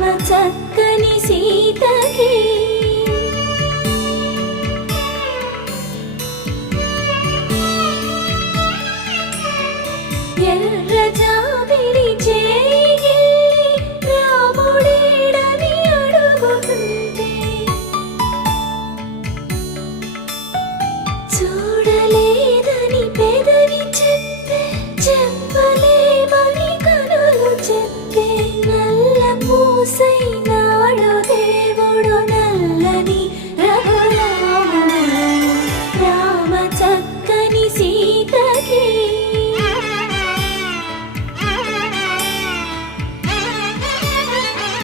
చక్కని సీతకి ఎర్ర జాబిలి చేయి రాముడేడని అడుగుతుంటే చూడలేదని పెదవి చెప్పే చెప్పలేమని కనులు చెప్పే నల్ల పూసైన